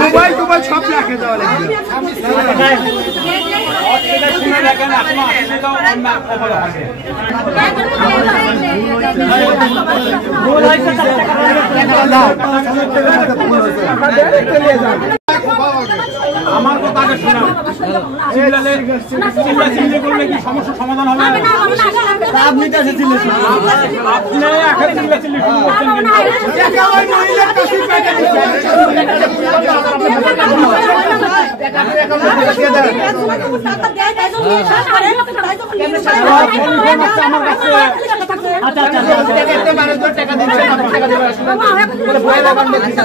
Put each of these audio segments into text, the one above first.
Mobile টোবাইল সব রাখে দেওয়া লাগবে আমার কথা আগে শোনান চিল্লাচিল্লি করলে কি সমস্যার সমাধান হবে আপনি কাছে আপনি এখন চিল্লাচিল্লি শুরু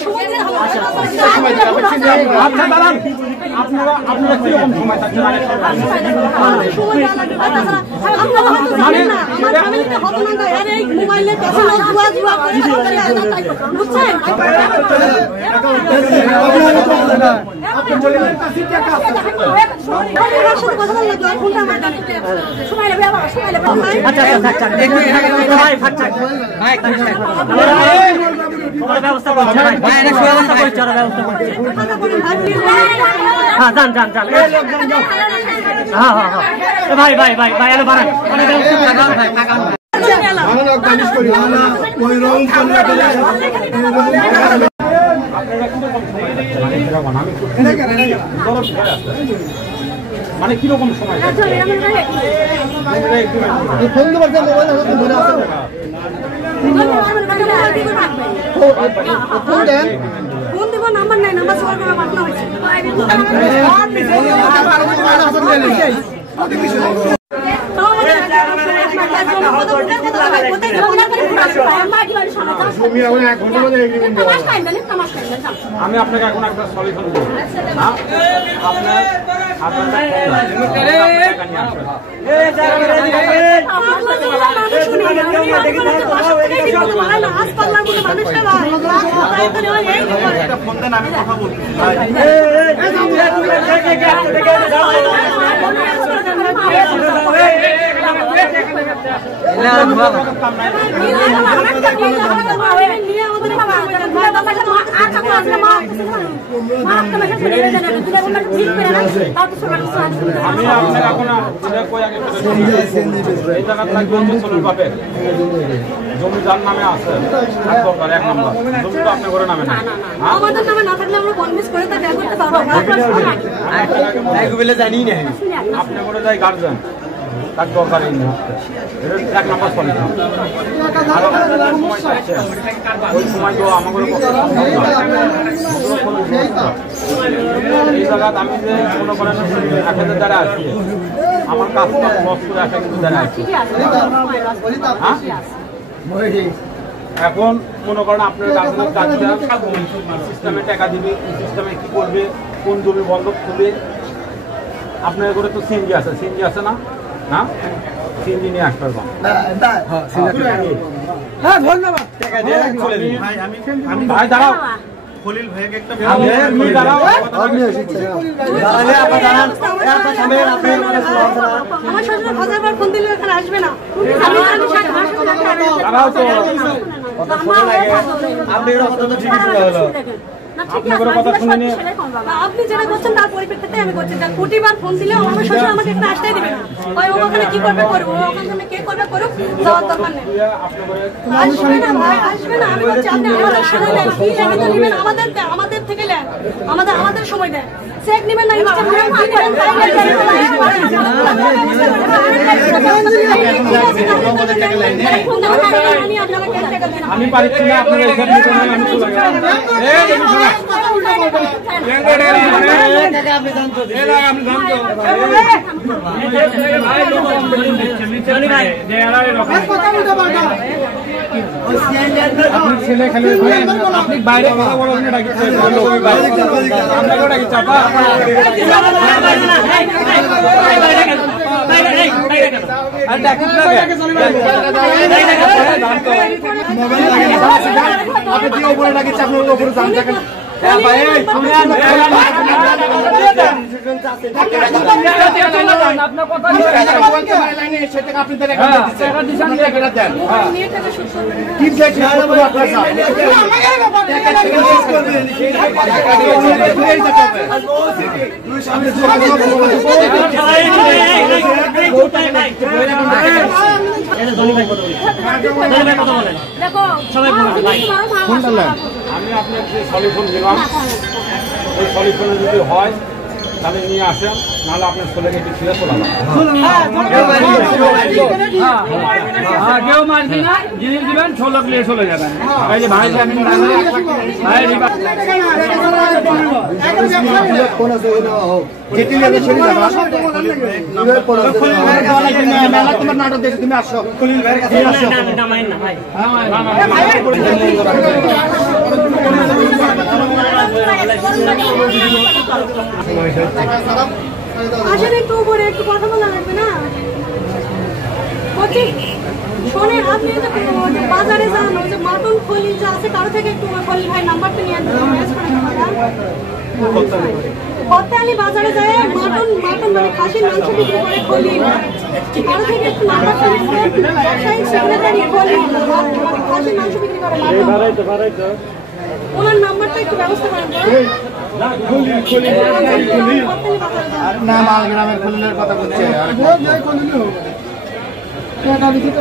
করছেন আপনারা কিরকম সময় থাকছেন ভাই ভাই ভাই ভাই আলো বাড়ান মানে কিরকম সময় ফোন দিব নাম্বার নাই নাম্বার সবার করে পাঠানো হয়েছে আমি আপনাকে এখন একটা সলিউশন দেব আপনার ফোন দেন আমি কথা বলছি জমি যার নামে আছে এক নম্বর জমি তো আপনার ঘরে নামে না আমাদের নামে না থাকলে আমরা কনভিন্স করে তা করতে পারবো জানি না আপনার ঘরে যাই গার্জেন তার দরকার এই মুহূর্তে এক নম্বর সলিউশন ওই সময় তো আমাদের এই জায়গায় আমি যে মনে করেন 1000 দ্বারা আছি আমার কাজটা লস করে আসা কিন্তু দ্বারা আছি এখন মনে করেন আপনার সিস্টেমে টাকা দিবে সিস্টেমে কি করবে কোন জমি বন্ধক করবে আপনার ঘরে তো সিএনজি আছে না না সিএনজি নিয়ে আসতে পারবো হ্যাঁ ধন্যবাদ ভাই দাঁড়াও খলিল ভাইকে একটা দাঁড়াও আমার শ্বশুর 1000 বার ফোন দিলে এখানে আসবে না দাঁড়াও তো আপনি এর কথা তো ঠিকই শোনা হলো আপনি যেটা করছেন তার পরিপ্রেক্ষিতে আমি করছি কোটিবার ফোন দিলে আমার শ্বশুর আমাকে একটা আসতেই দিবে না ওখানে কি করবে করবো ওখানে কে করবে করুক যাওয়ার দরকার নেই আসবে না ভাই আসবে না আমি বলছি আপনি আমাদের সময় দেন কি জানি তো নেবেন আমাদের থেকে নেন আমাদের সময় দেন চেক নেবেন না আমি পারছি না আপনার ছেলে খেলে আপনি বাইরে কথা বলেন ডাকিছে আপনাকেও ডাকি চাপা আপনি উপরে ডাকিছে আপনার উপরে যান আমি আপনার যে সলিউশন দিলাম ওই সলিউশনে যদি হয় তাহলে নিয়ে আসেন, নাহলে আপনার ছেলেকে একটু ছিঁড়ে চলে কেউ মারবি না, জিনিস দিবেন ছোলক নিয়ে চলে যাবেন। এই যে ভাই তোমার নাটক দেখে তুমি আসো আসেন একটু উপরে, একটু কথা বলা লাগবে না। শোনেন, আপনি বাজারে যান, ওই যে মাটন খলিল যা আছে কারো থেকে একটু খলিল ভাই নাম্বারটা নিয়ে আমি বাজারে যাই মাটন মানে খাসির মাংস বিক্রি করে খলিল, কারো থেকে একটু নাম্বারটা খাসির মাংস বিক্রি করে ওনার নাম্বারটা একটু ব্যবস্থা করেন। না মাল গ্রামের খলিলের কথা বলছে টাকা দিতে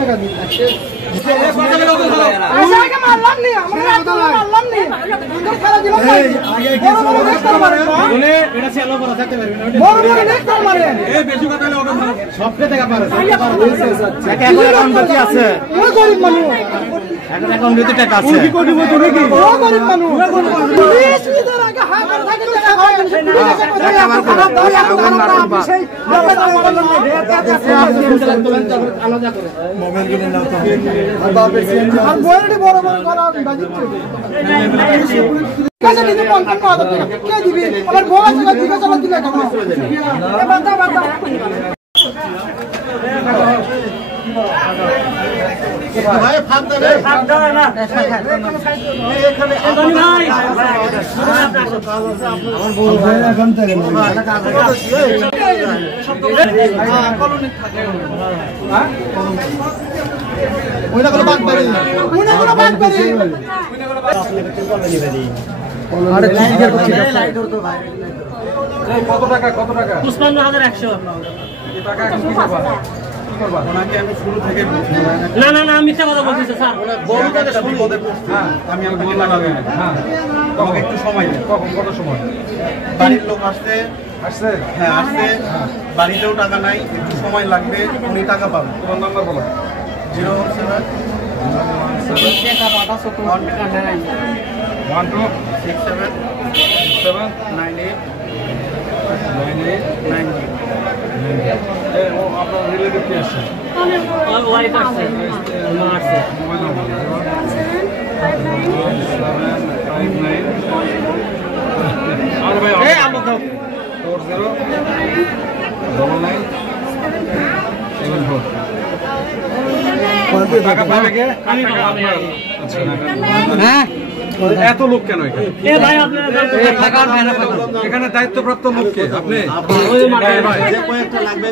কত টাকা 55,100 টাকা কি করবা? ওনাকে আমি শুরু থেকে না মিথ্যা কথা বলতেছে স্যার। আমি বললাম হ্যাঁ তোমাকে একটু সময় নেই। কখন কত সময়? বাড়ির লোক আসছে হ্যাঁ আসছে বাড়িতেও টাকা নাই, একটু সময় লাগবে, উনি টাকা পাবেন। তোমার নাম্বার বলো। 017 1267 98 ও আপনার রিলেটিভ কে আসছে? ওয়াইফ আসছে, মা আসছে। মোবাইল নাম্বার 01759 আর ভাই 409974 টাকা পাবে কে? হ্যাঁ এত লোক কেন এখানে? এখানে দায়িত্বপ্রাপ্ত লোক কে? আপনি কয়েকটা লাগবে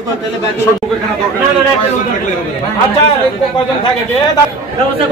সব লোক এখানে দরকার নেই। আচ্ছা কয়জন থাকে